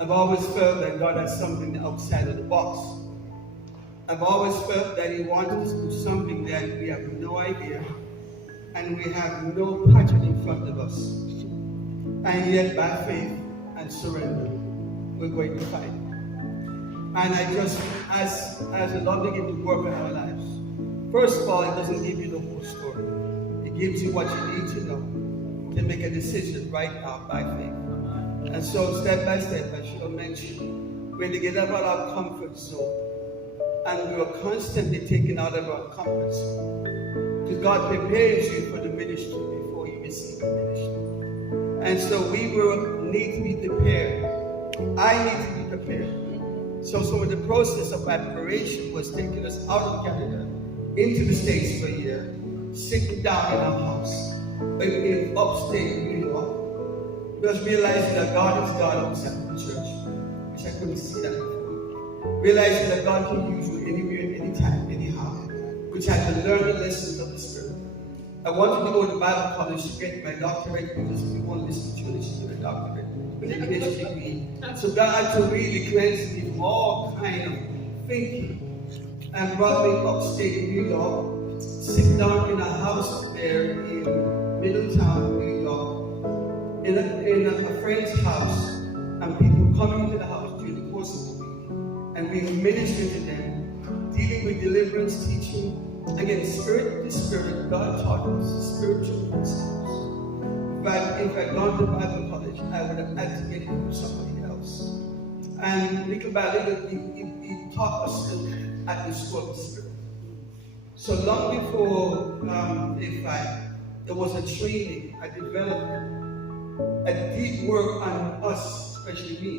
I've always felt that God has something outside of the box. I've always felt that He wanted us to do something that we have no idea and we have no pattern in front of us. And yet, by faith and surrender, we're going to fight. And I just, as the Lord begins to work in our lives, first of all, it doesn't give you the whole story. It gives you what you need to know to make a decision right now by faith. And so, step by step, I should have mentioned, we're to get out of our comfort zone. And we are constantly taken out of our comfort zone. Because God prepares you for the ministry before you receive the ministry. And so we will need to be prepared. I need to be prepared. So some of the process of preparation was taking us out of Canada into the States for a year, sitting down in our house in upstate New York, just realizing that God is God outside the church, which I couldn't see that before. Realizing that God can use you anywhere, anytime, anyhow, which I had to learn the lessons of the Spirit. I wanted to go to Bible college to get my doctorate because we won't listen to this to the doctorate, but it is degree. So God had to really cleanse me from all kind of thinking and brought me upstate New York, sit down in a house there in Middletown, New York, in a friend's house, and people coming to the house during the course of the week. And we minister to them, dealing with deliverance, teaching. Again, spirit to spirit, God taught us spiritual principles. But if I had gone to Bible college, I would have had to get it from somebody else. And little by little, he taught us at the school of the Spirit. So long before there was a training, I developed a deep work on us, especially me,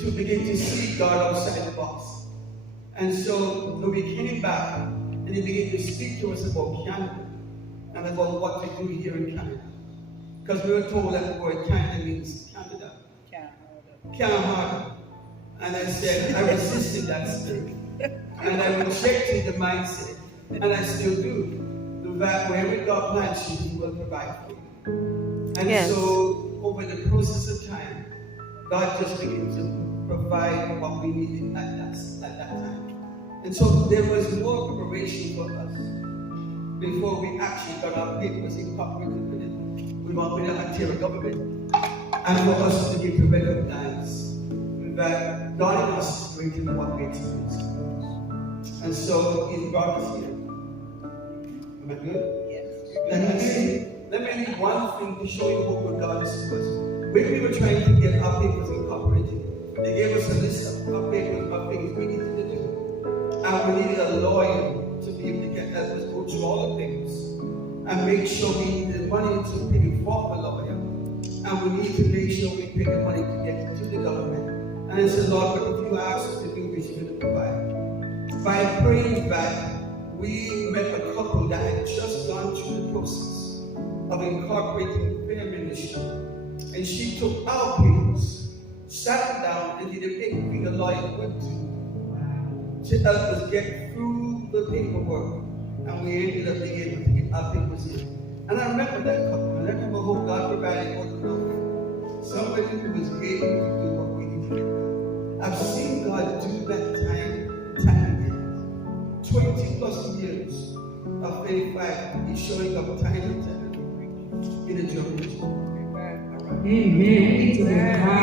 to begin to see God outside the box. And so when we came back, and he began to speak to us about Canada and about what we do here in Canada. Because we were told that the word Canada means Canada. Canada. And I said, I resisted that spirit. And I rejected the mindset. And I still do. That wherever God plants you, He will provide for you. And so over the process of time, God just began to provide what we needed at that time. And so there was more preparation for us before we actually got our papers incorporated with the Ontario government. And for us to begin to recognize that God in us is greater than what we experience. And so He brought us here. Am I good? Yes. Let me read one thing to show you how good God is to us. When we were trying to get our papers incorporated, they gave us a list of papers of things we needed to do. And we needed a lawyer to be able to help us go through all the things and make sure we needed money to pay for a lawyer. And we need to make sure we pay the money to get to the government. And I said, Lord, but if you ask us to do this, you're going to provide. By praying that, we met a couple that had just gone through the process of incorporating the prayer ministry. And she took our papers, sat down, and did everything a lawyer would do to help us get through the paperwork. And we ended up being able to get our papers in. And I remember that couple, and I remember how God provided for them. Somebody who was able to do what we needed. I've seen God do that time and time again. 20 plus years of faith fight. He's showing up time and time in a generation. Amen.